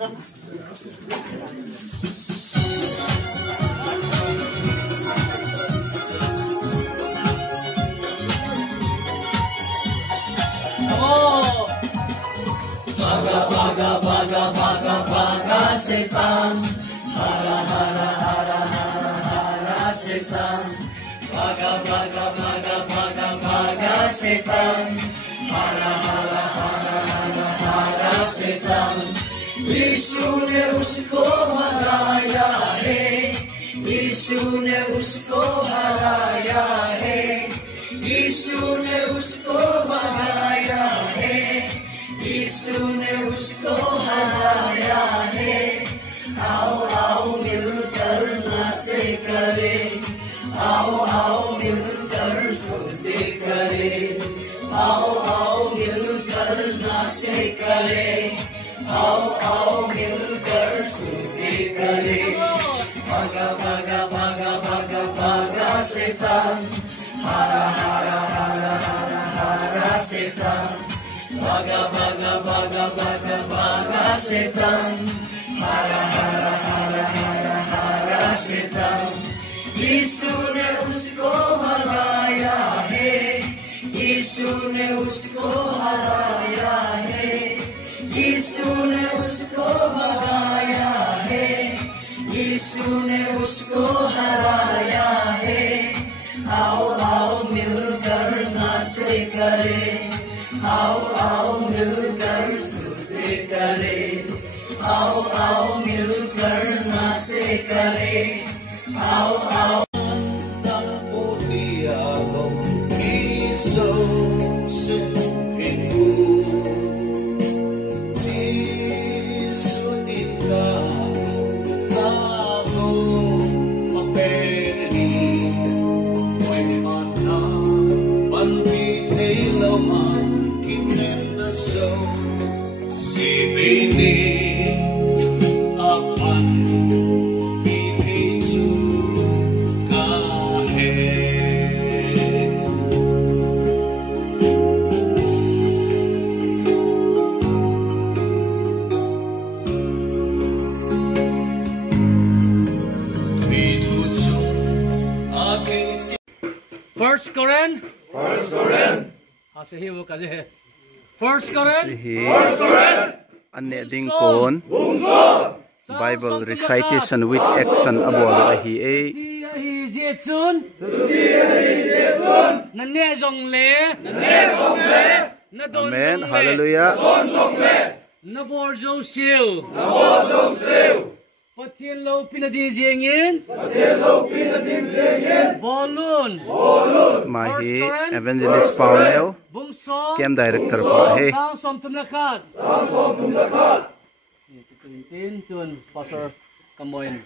Baga setan, hara hara hara hara hara setan. Baga setan, hara hara hara hara hara setan. यीशु ने उसको हराया है, यीशु ने उसको हराया है, यीशु ने उसको हराया है, यीशु ने उसको हराया है। आओ आओ मिलकर नाचे करे, आओ आओ मिलकर स्तुति करे, आओ आओ मिलकर नाचे करे, आओ आओ मिलकर स्तुति करे। भागा भागा भागा भागा भागा शैतान, हरा हरा हरा हरा हरा शैतान। भागा भागा भागा भागा भागा शैतान, हरा हरा हरा हरा हरा शैतान। यीशु ने उसको हराया है, यीशु ने उसको हराया है, यीशु ने उसको हराया है, यीशु ने उसको हराया है। आओ आओ मिलकर नाचे करे, आओ आओ मिलकर स्तुति करे, आओ आओ मिलकर नाचे करे, आओ आओ। First Koran. Hase hiwo kaje he. First Koran. Ane ding kon. Bible recitation with action about ahi e. Amen. Hallelujah. Patien lo pinadin zengin. Bolun. Mahi evangelist Paul Cam director pa he. Som tum lakat. Tin tun pastor kamoin.